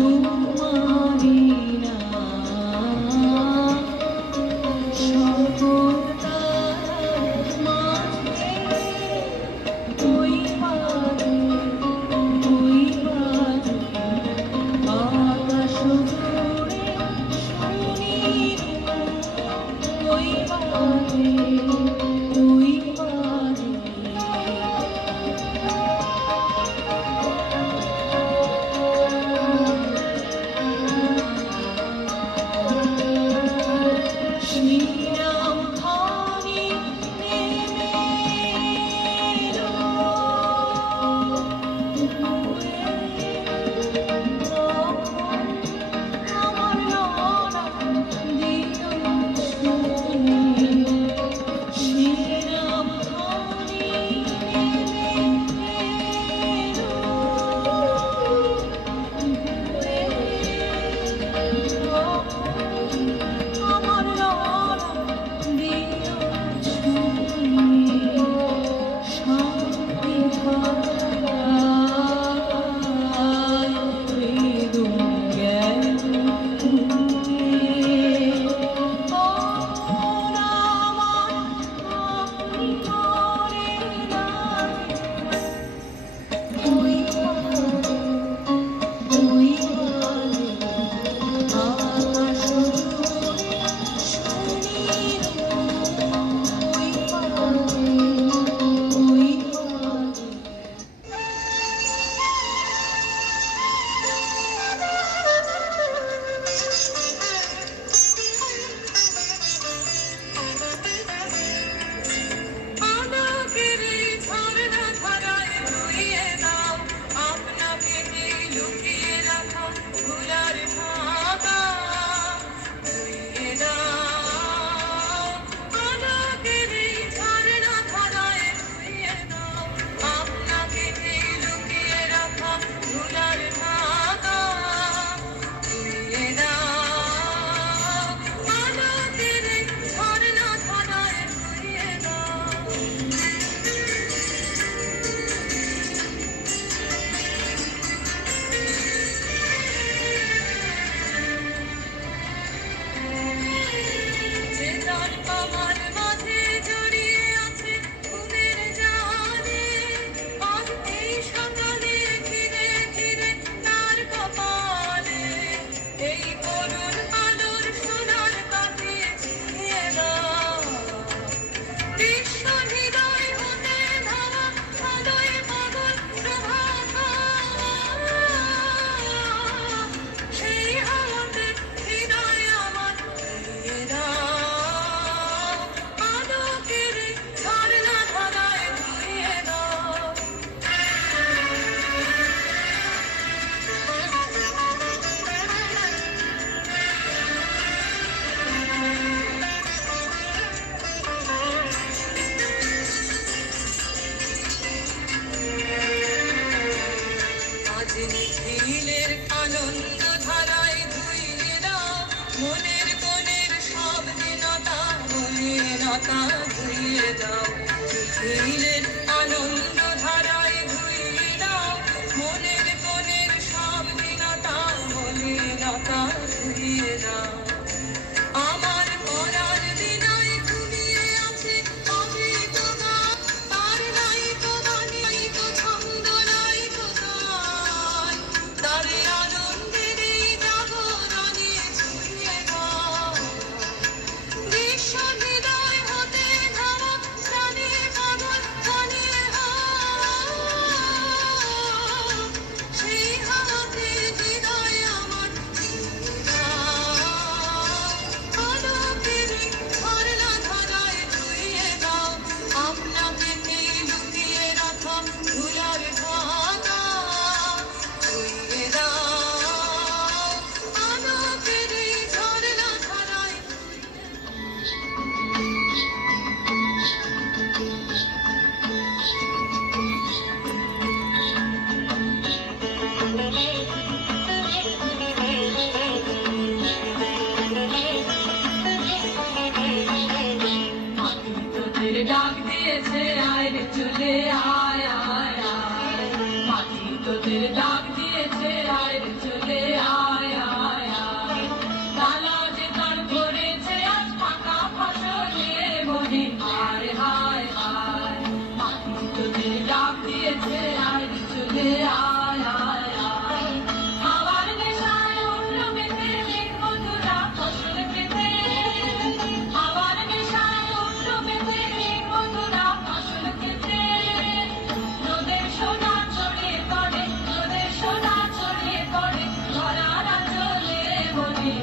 তোমারি নাম সকল তারার মাঝে ওই মাঝে ওই মাঝে আকাশ জুড়ে শুনি ওই মাঝে ওই মাঝে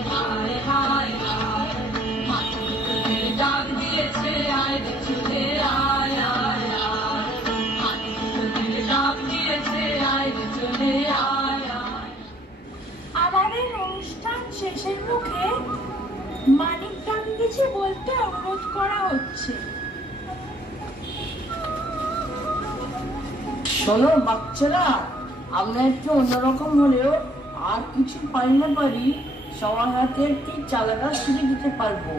হায় হায় হায় মাটি তোদের ডাক দিয়েছে আয় রে চলে আয় আয় আয় মাটি তোদের ডাক দিয়েছে আয় রে চলে আয় আয়। আমাদের অনুষ্ঠান শেষের মুখে মানিকদাকে কিছু বলতে অনুরোধ করা হচ্ছে। শোনো বাচ্চারা, আমরা একটু অন্যরকম হলেও আর কিছু পারি না পারি সবার হাতে একটি চালাটা ছুঁড়ে দিতে পারবো।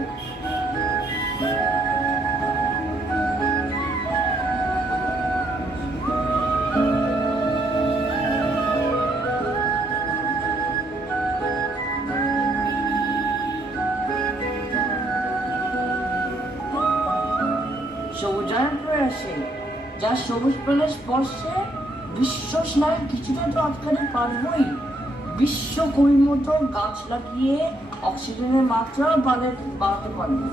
সবুজায়ন প্রয়াসে যা সবুজ প্রাণের স্পর্শে বিশ্ব স্নায়ু কিছুটা তো আটকাতে পারবই, বিশ্ব কবির মতো গাছ লাগিয়ে অক্সিজেনের মাত্রা বাড়াতে পারবো।